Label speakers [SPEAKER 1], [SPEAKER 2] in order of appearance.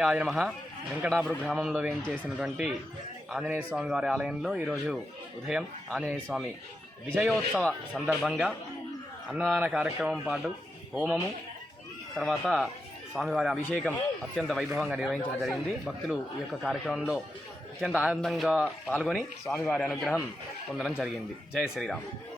[SPEAKER 1] ఆది వెంకటాపురు గ్రామంలో వేయించేసినటువంటి ఆంజనేయ స్వామి వారి ఆలయంలో ఈరోజు ఉదయం ఆంజనేయ స్వామి విజయోత్సవ సందర్భంగా అన్నదాన కార్యక్రమం పాటు హోమము తర్వాత స్వామివారి అభిషేకం అత్యంత వైభవంగా నిర్వహించడం జరిగింది. భక్తులు ఈ యొక్క కార్యక్రమంలో అత్యంత ఆనందంగా పాల్గొని స్వామివారి అనుగ్రహం పొందడం జరిగింది. జయ శ్రీరామ్.